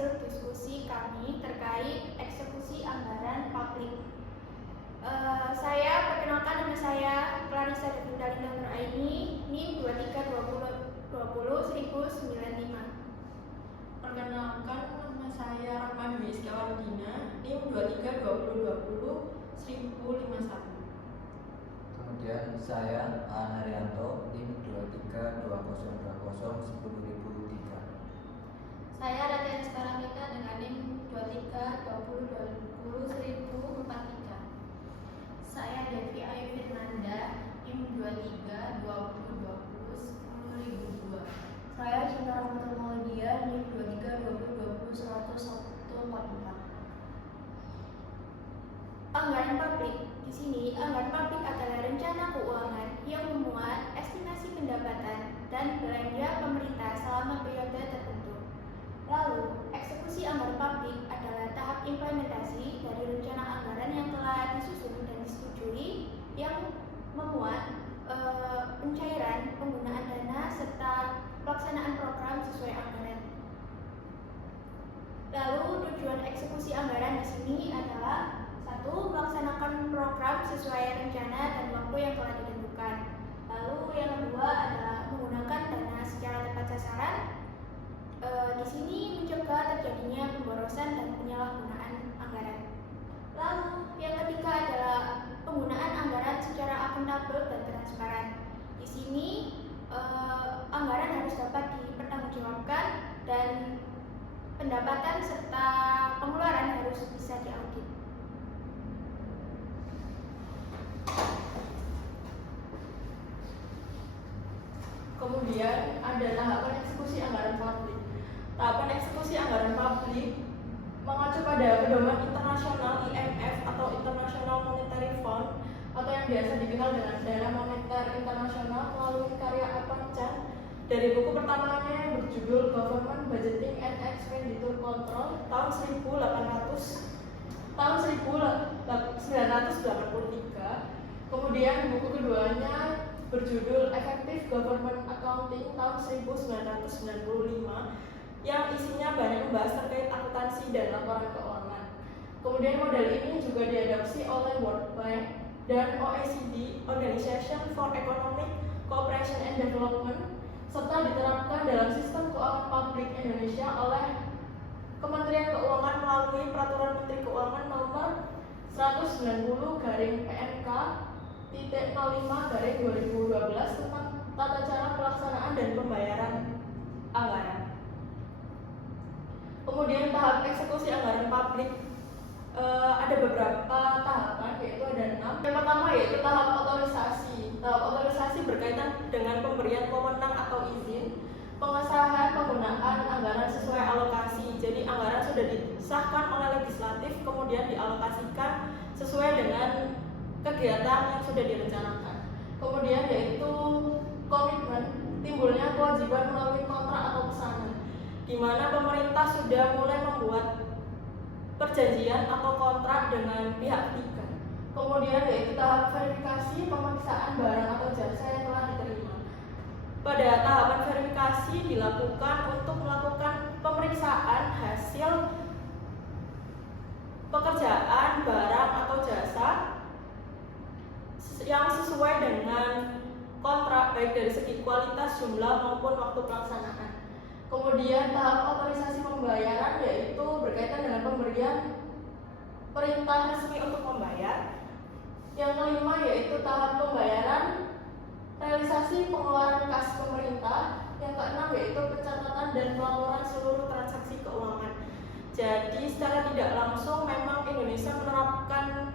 hasil diskusi kami terkait eksekusi anggaran publik. Saya perkenalkan, nama saya Clarissa Davinda Linda Nuraini, NIM 2320201095. Perkenalkan, nama saya Rahma Dwi Iskawardina, NIM 2320201051. Kemudian saya Aan Haryanto, NIM 2320201003. Saya Raden Staramita dengan NIM 2320201043. Saya Devi Ayu Firnanda, NIM 2320201002. Saya Cinta Rahmatul Maulidia, NIM 2320201144. Anggaran publik. Di sini, anggaran publik adalah rencana keuangan yang memuat estimasi pendapatan dan belanja pemerintah selama periode tertentu. Lalu, eksekusi anggaran publik adalah tahap implementasi dari rencana anggaran yang telah disusun dan disetujui yang memuat pencairan penggunaan dana serta pelaksanaan program sesuai anggaran. Lalu, tujuan eksekusi anggaran di sini adalah: 1. Melaksanakan program sesuai rencana dan waktu yang telah ditentukan. Lalu yang kedua adalah menggunakan dana secara tepat sasaran. Di sini mencegah terjadinya pemborosan dan penyalahgunaan anggaran. Lalu yang ketiga adalah penggunaan anggaran secara akuntabel dan transparan. Di sini anggaran harus dapat dipertanggungjawabkan dan pendapatan serta pengeluaran harus bisa diaudit. Kemudian ada tahapan eksekusi anggaran publik. Tahapan eksekusi anggaran publik mengacu pada pedoman internasional IMF atau International Monetary Fund atau yang biasa dikenal dengan Dana Moneter Internasional melalui karya Apan Chan dari buku pertamanya yang berjudul Government Budgeting and Expenditure Control tahun 1983. Kemudian buku keduanya berjudul Effective Government Accounting tahun 1995 yang isinya banyak membahas terkait akuntansi dan laporan keuangan. Kemudian model ini juga diadopsi oleh World Bank dan OECD, Organization for Economic Cooperation and Development, serta diterapkan dalam sistem keuangan publik Indonesia oleh Kementerian Keuangan melalui Peraturan Menteri Keuangan nomor 190/PMK.05/2012 tentang tata cara pelaksanaan dan pembayaran anggaran. Kemudian tahap eksekusi anggaran publik ada beberapa tahapan, yaitu ada 6. Yang pertama yaitu tahap otorisasi. Tahap otorisasi berkaitan dengan pemberian wewenang atau izin, pengesahan penggunaan anggaran sesuai alokasi. Jadi anggaran sudah disahkan oleh legislatif, kemudian dialokasikan sesuai dengan kegiatan yang sudah direncanakan. Kemudian yaitu komitmen, timbulnya kewajiban melalui kontrak atau pesanan, di mana pemerintah sudah mulai membuat perjanjian atau kontrak dengan pihak ketiga. Kemudian yaitu tahap verifikasi, pemeriksaan barang atau jasa yang telah diterima. Pada tahapan verifikasi dilakukan untuk melakukan pemeriksaan hasil pekerjaan barang atau jasa yang sesuai dengan kontrak, baik dari segi kualitas, jumlah maupun waktu pelaksanaan. Kemudian tahap otorisasi pembayaran yaitu berkaitan dengan pemberian perintah resmi untuk membayar. Yang kelima yaitu tahap pembayaran realisasi pengeluaran kas pemerintah. Yang keenam yaitu pencatatan dan pelaporan seluruh transaksi keuangan. Jadi secara tidak langsung memang Indonesia menerapkan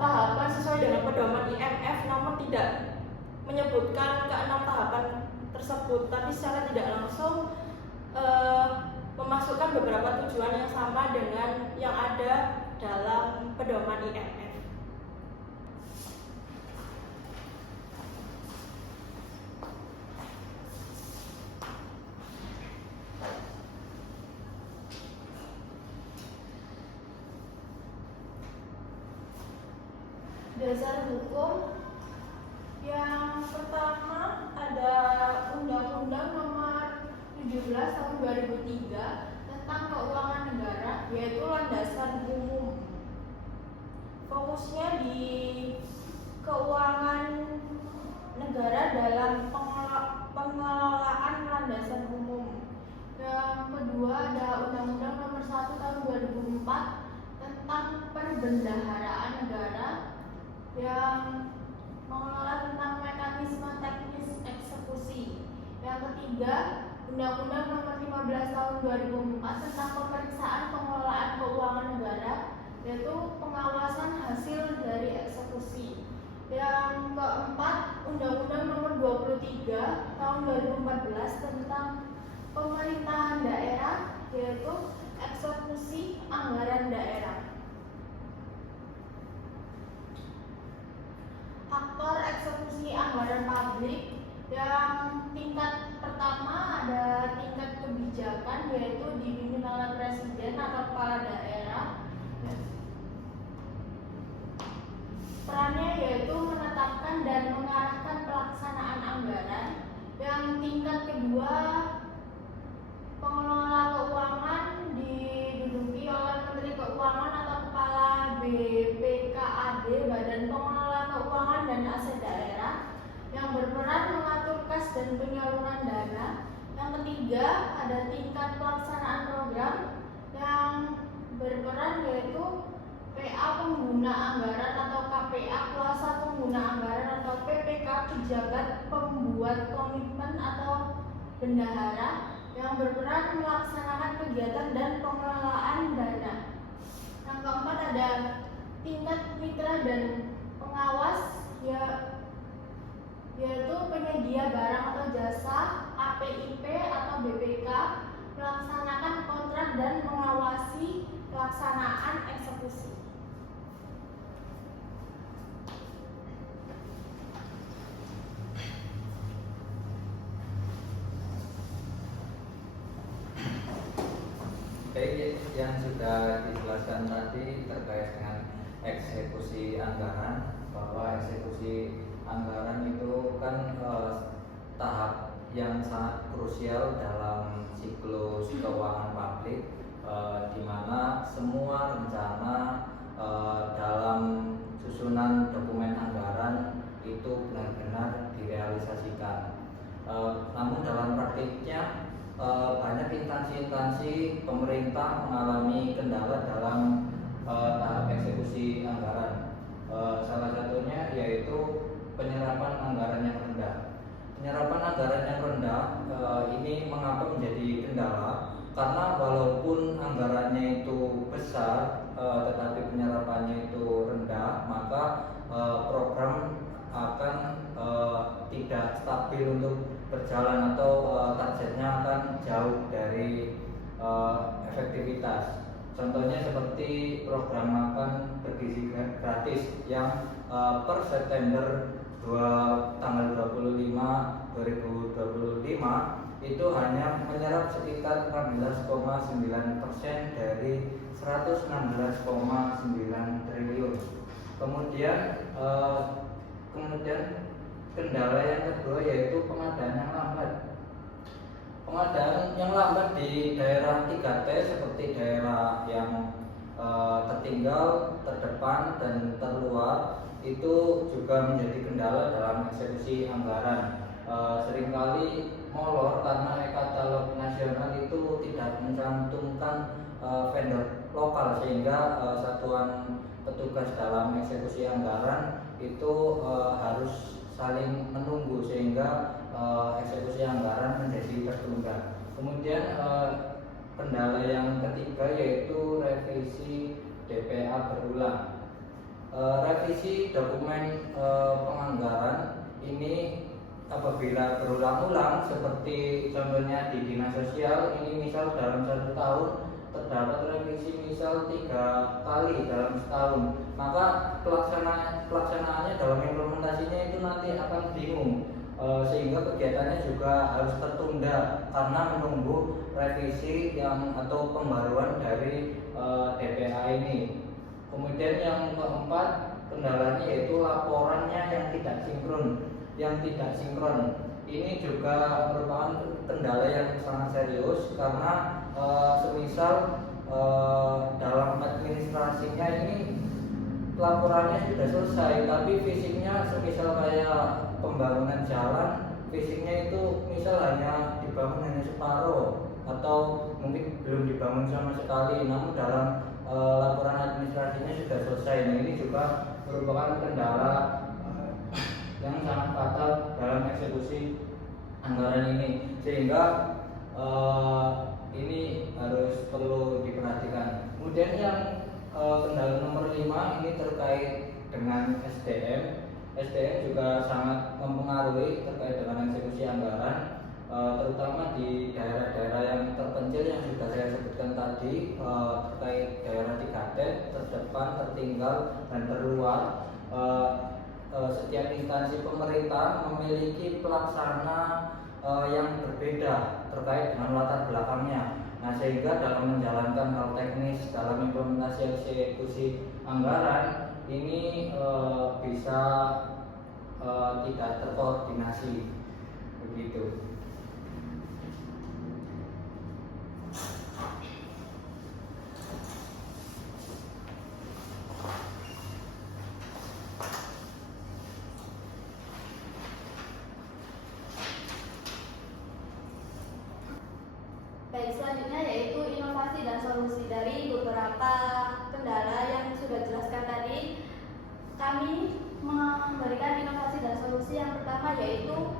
tahapan sesuai dengan pedoman IMF, namun tidak menyebutkan keenam tahapan tersebut, tapi secara tidak langsung memasukkan beberapa tujuan yang sama dengan yang ada dalam pedoman IMF. Dasar hukum yang pertama ada Undang-Undang Nomor 17 tahun 2003 tentang keuangan negara, yaitu landasan umum. Fokusnya di keuangan negara dalam pengelolaan landasan umum. Yang kedua ada Undang-Undang Nomor 1 Tahun 2004 tentang perbendaharaan negara yang mengelola tentang mekanisme teknis eksekusi. Yang ketiga, Undang-Undang Nomor 15 Tahun 2004 tentang pemeriksaan pengelolaan keuangan negara, yaitu pengawasan hasil dari eksekusi. Yang keempat, Undang-Undang Nomor 23 Tahun 2014 tentang pemerintahan daerah, yaitu eksekusi anggaran daerah. Aktor eksekusi anggaran publik yang tingkat pertama ada tingkat kebijakan, yaitu dipimpin oleh presiden atau kepala daerah. Perannya yaitu menetapkan dan mengarahkan pelaksanaan anggaran. Yang tingkat kedua, pengelola keuangan diduduki oleh Menteri Keuangan atau Kepala BPKAD, Badan Pengelola Keuangan dan Aset Daerah, yang berperan mengatur kas dan penyaluran dana. Yang ketiga, ada tingkat pelaksanaan program yang berperan yaitu PA pengguna anggaran atau KPA, kuasa pengguna anggaran atau PPK, pejabat pembuat komitmen atau bendahara, yang berperan melaksanakan kegiatan dan pengelolaan dana. Yang keempat ada tingkat mitra dan pengawas, yaitu penyedia barang atau jasa, APIP atau BPK, melaksanakan kontrak dan mengawasi pelaksanaan eksekusi. Baik, yang sudah dijelaskan tadi terkait dengan eksekusi anggaran, bahwa eksekusi anggaran itu kan tahap yang sangat krusial dalam siklus keuangan publik, di mana semua rencana dalam susunan dokumen anggaran itu benar-benar direalisasikan. Namun dalam praktiknya banyak instansi-instansi pemerintah mengalami kendala dalam tahap eksekusi anggaran. Salah satunya yaitu penyerapan anggaran yang rendah. Penyerapan anggaran yang rendah ini mengapa menjadi kendala? Karena walaupun anggarannya itu besar, tetapi penyerapannya itu rendah, maka program akan tidak stabil untuk berjalan atau targetnya akan jauh dari efektivitas. Contohnya seperti program makan bergizi gratis yang per September tanggal 25 2025 itu hanya menyerap sekitar 16,9% dari 116,9 triliun. Kemudian kendala yang kedua yaitu pengadaan yang lambat. Pengadaan yang lambat di daerah 3T seperti daerah yang tertinggal, terdepan, dan terluar itu juga menjadi kendala dalam eksekusi anggaran. Seringkali molor karena e-katalog nasional itu tidak mencantumkan vendor lokal, sehingga satuan petugas dalam eksekusi anggaran itu harus saling menunggu, sehingga eksekusi anggaran menjadi tertunda. Kemudian kendala yang ketiga yaitu revisi DPA berulang. Revisi dokumen penganggaran ini apabila berulang-ulang, seperti contohnya di dinas sosial ini, misal dalam 1 tahun terdapat revisi misal 3 kali dalam setahun, maka pelaksanaannya dalam implementasinya itu nanti akan bingung, sehingga kegiatannya juga harus tertunda karena menunggu revisi atau pembaruan dari DPA ini. Kemudian yang keempat, kendalanya yaitu laporannya yang tidak sinkron. ini juga merupakan kendala yang sangat serius karena semisal dalam administrasinya ini laporannya sudah selesai, tapi fisiknya semisal kayak pembangunan jalan, fisiknya itu misal hanya dibangun hanya separuh atau mungkin belum dibangun sama sekali, namun dalam laporan administrasinya sudah selesai. Nah, ini juga merupakan kendala yang sangat fatal dalam eksekusi anggaran ini, sehingga ini harus perlu diperhatikan. Kemudian yang kendala nomor 5 ini terkait dengan SDM. SDM juga sangat mempengaruhi terkait dengan eksekusi anggaran, terutama di daerah-daerah yang terpencil yang sudah saya sebutkan tadi, terkait daerah 3T, terdepan, tertinggal, dan terluar. Setiap instansi pemerintah memiliki pelaksana yang berbeda terkait dengan latar belakangnya. Nah, sehingga dalam menjalankan hal teknis dalam implementasi eksekusi anggaran ini bisa tidak terkoordinasi begitu. Baik, selanjutnya yaitu inovasi dan solusi. Dari beberapa kendala yang sudah dijelaskan tadi, kami memberikan inovasi dan solusi. Yang pertama yaitu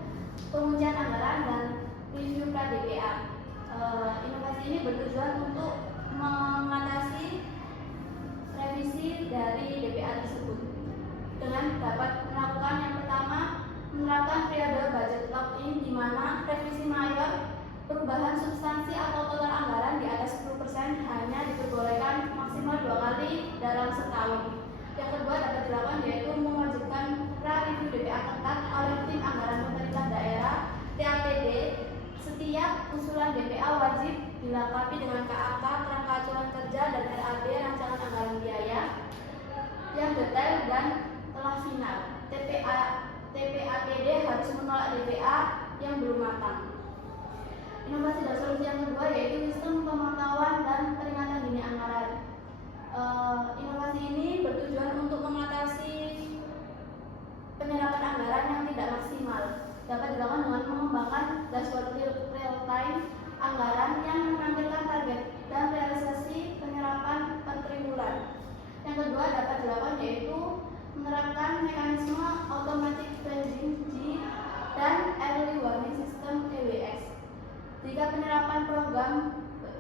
penguncian anggaran dan review pra DPA. Inovasi ini bertujuan untuk mengatasi revisi dari DPA tersebut dengan dapat melakukan yang pertama, menerapkan periode budget lock-in di mana revisi mayor perubahan substansi atau total anggaran di atas 10% hanya diperbolehkan maksimal 2 kali dalam setahun. Yang kedua dapat dilakukan yaitu mewajibkan pra-review DPA ketat oleh tim anggaran pemerintah daerah (TAPD). Setiap usulan DPA wajib dilengkapi dengan KAK, kerangka acuan kerja, dan RAB rancangan anggaran biaya yang detail dan telah final. TPAPD harus menolak DPA yang belum matang. Inovasi dan solusi yang kedua yaitu sistem pemantauan dan peringatan dini anggaran. Inovasi ini bertujuan untuk mengatasi penyerapan anggaran yang tidak maksimal. Dapat dilakukan dengan mengembangkan dashboard real time anggaran yang menampilkan target dan realisasi penyerapan per triwulan. Yang kedua dapat dilakukan yaitu menerapkan mekanisme automatic staging dan early warning system (EWS). Jika penyerapan program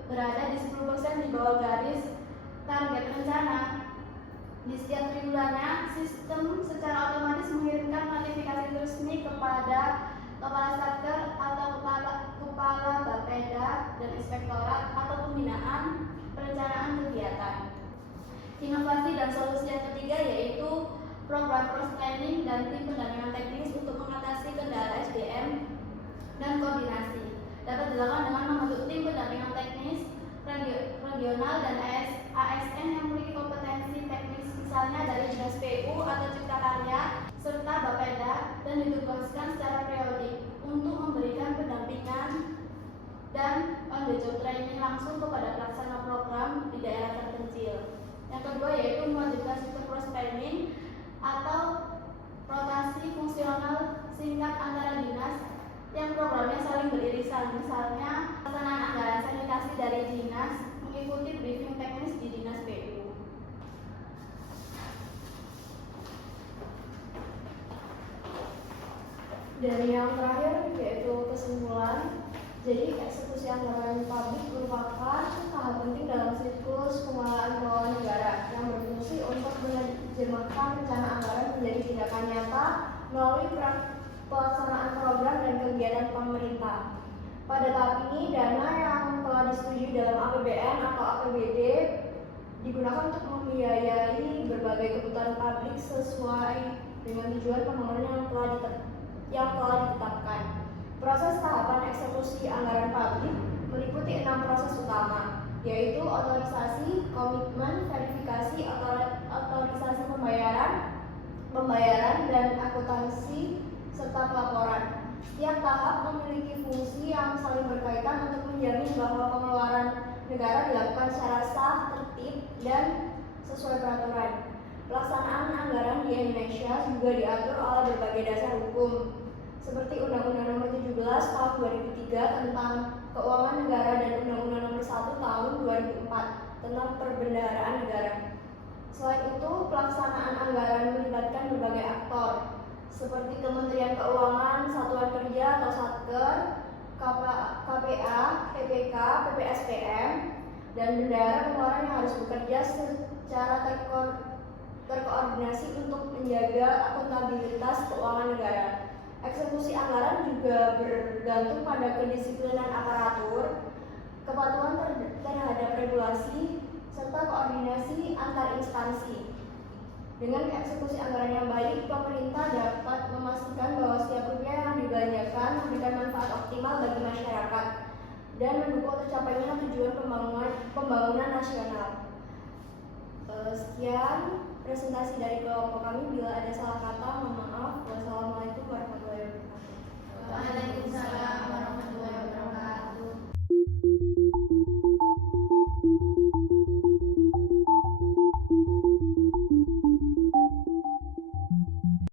berada di 10% di bawah garis target rencana di setiap triwulannya, sistem secara otomatis mengirimkan notifikasi resmi kepada kepala satker atau kepala bapeda dan inspektorat atau pembinaan perencanaan kegiatan. Inovasi dan solusi yang ketiga yaitu program cross training dan tim pendampingan teknis untuk mengatasi kendala SDM dan koordinasi. Dapat dilakukan dengan membentuk tim pendampingan teknis regional dan ASN yang memiliki kompetensi teknis, misalnya dari Dinas PU atau Cipta Karya serta Bapeda, dan ditugaskan secara periodik untuk memberikan pendampingan dan on the job training langsung kepada pelaksana program di daerah terpencil. Yang kedua yaitu mewajibkan sistem cross training atau rotasi fungsional singkat antara dinas yang programnya saling beririsan, misalnya pelaksanaan anggaran sanitasi dari dinas mengikuti briefing teknis di Dinas PU. Dan yang terakhir yaitu kesimpulan. Jadi eksekusi anggaran publik merupakan tahap penting dalam siklus pengelolaan keuangan negara yang berfungsi untuk menerjemahkan rencana anggaran menjadi tindakan nyata melalui pelaksanaan program dan kegiatan pemerintah. Pada tahap ini, dana yang telah disetujui dalam APBN atau APBD digunakan untuk membiayai berbagai kebutuhan publik sesuai dengan tujuan pembangunan yang telah ditetapkan. Proses tahapan eksekusi anggaran publik meliputi 6 proses utama, yaitu otorisasi, komitmen, verifikasi, otorisasi pembayaran, dan akuntansi serta pelaporan. Setiap tahap bahwa pengeluaran negara dilakukan secara sah, tertib, dan sesuai peraturan. Pelaksanaan anggaran di Indonesia juga diatur oleh berbagai dasar hukum, seperti Undang-Undang Nomor 17 Tahun 2003 tentang Keuangan Negara dan Undang-Undang Nomor 1 Tahun 2004 tentang Perbendaharaan Negara. Selain itu, pelaksanaan anggaran melibatkan berbagai aktor, seperti Kementerian Keuangan, Satuan Kerja atau Satker, KPA, PPK, PPSPM, dan bendahara pengeluaran yang harus bekerja secara terkoordinasi untuk menjaga akuntabilitas keuangan negara. Eksekusi anggaran juga bergantung pada kedisiplinan aparatur, kepatuhan terhadap regulasi, serta koordinasi antar instansi. Dengan eksekusi anggaran yang baik, pemerintah dapat memastikan bahwa setiap rupiah yang dibelanjakan memberikan manfaat optimal bagi masyarakat dan mendukung tercapainya tujuan pembangunan nasional. Sekian presentasi dari kelompok kami. Bila ada salah kata, mohon maaf. Wassalamualaikum warahmatullahi wabarakatuh.